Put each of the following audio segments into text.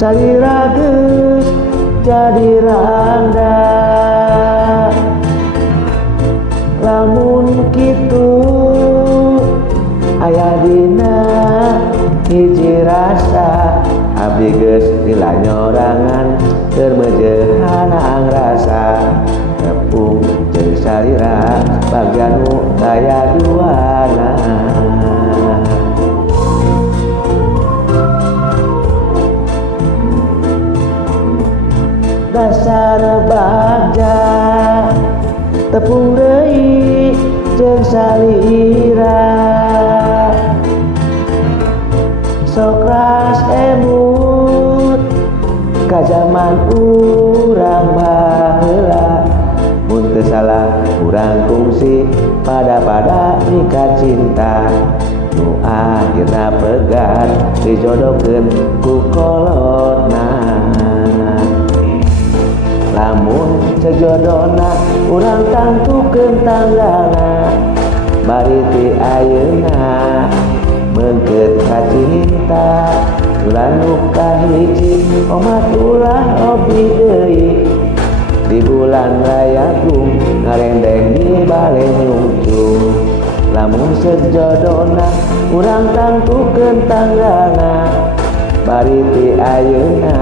salira geus jadi randa. Lamun kitu aya dina hiji rasa, abdi geus dilanyorangan keur meujehan rasa. Tepung jeung salira bagian nu daya duana. Dasar bagja tepung deui jeung salira, sok ras emut ka zaman urang baheula. Mun teu salah urang kungsi pada nikah cinta, nu akhirna pegat dijodohkeun ku kolotna. Lamun sejodohna urang tantukeun tanggana, bari ti ayeuna meungkeut ka cinta. Bulan nu kahiji omatullah obi deui, di bulan rayagung ngarendeng di bale nyungcung. Lamun sejodohna urang tantukeun tanggana, bari ti ayeuna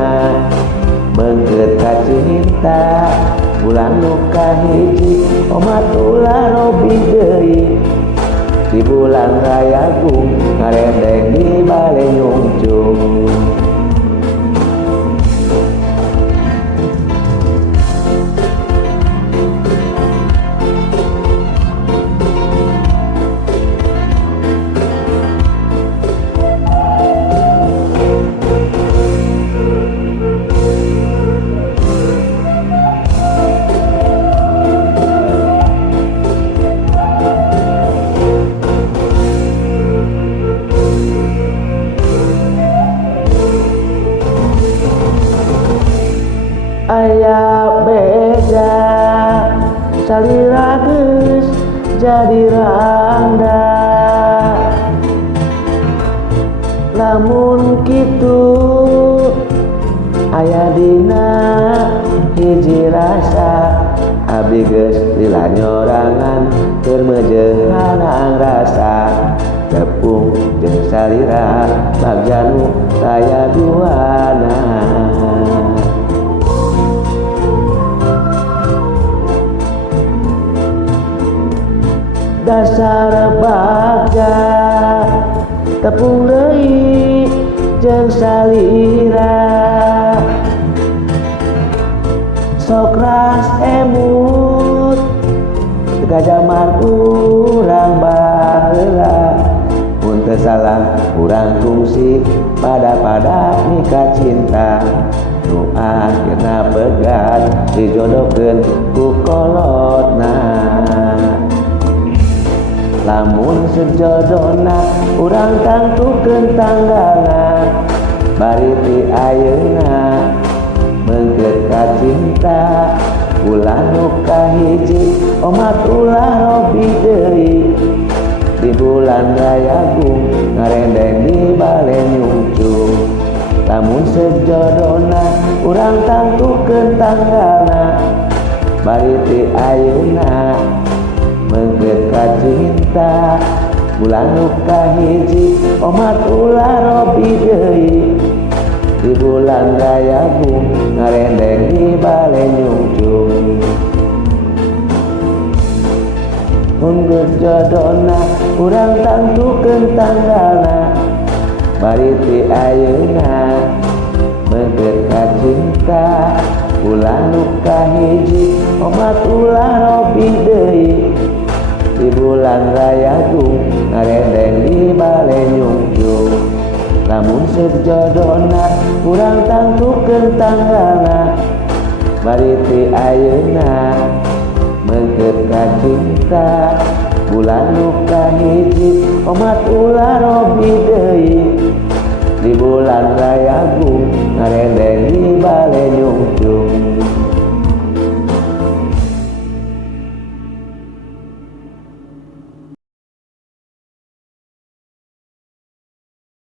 meungkeut ka cinta. Bulan nu kahiji omatullah robi deui, di bulan rayagung ngarendeng di bale nyungcung. Aya beda salira geus jadi randa. Lamun kitu aya dina hiji rasa, abdi geus dilanyorangan keur meujehan rasa. Tepung jeung salira bagian nu daya duana. Dasar bagja tepung deui jeung salira, sok ras emut ka zaman urang baheula. Mun teu salah urang kungsi pada nikah cinta, nu akhirna pegat dijodohkeun ku kolotna. Lamun sejodohna urang tantukeun tanggana, bari ti ayeuna meungkeut ka cinta. Bulan nu kahiji omatullah robi deui, di bulan rayagung ngarendeng di bale nyungcung. Lamun sejodohna urang tantukeun tanggana, bari ti ayeuna meungkeut ka cinta. Bulan nu kahiji omatullah robi deui, di bulan rayagung ngarendeng di bale nyungcung. Mun geus jodohna urang tantukeun tanggana, bari ti ayeuna meungkeut ka cinta. Bulan nu kahiji omatullah robi deui, di bulan rayagung ngarendeng di bale nyungcung. Lamun sejodohna urang tantukeun tanggana, bari ti ayeuna meungkeut ka cinta. Bulan nu kahiji omatullah robi deui, di bulan rayagung ngarendeng di bale nyungcung.